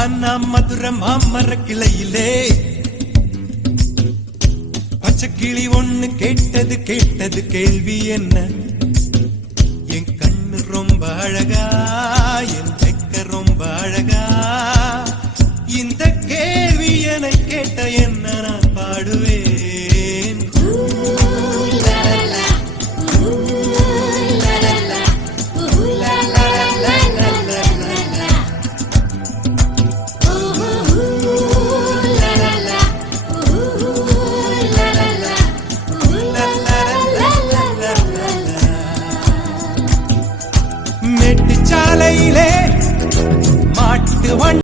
ஆனா மதுரை மாமர கிளையிலே பச்சைக்கிளி ஒண்ணு கேட்டது கேள்வி என்ன? என் கண்ணு ரொம்ப அழகா, என் வெக்க ரொம்ப அழகா.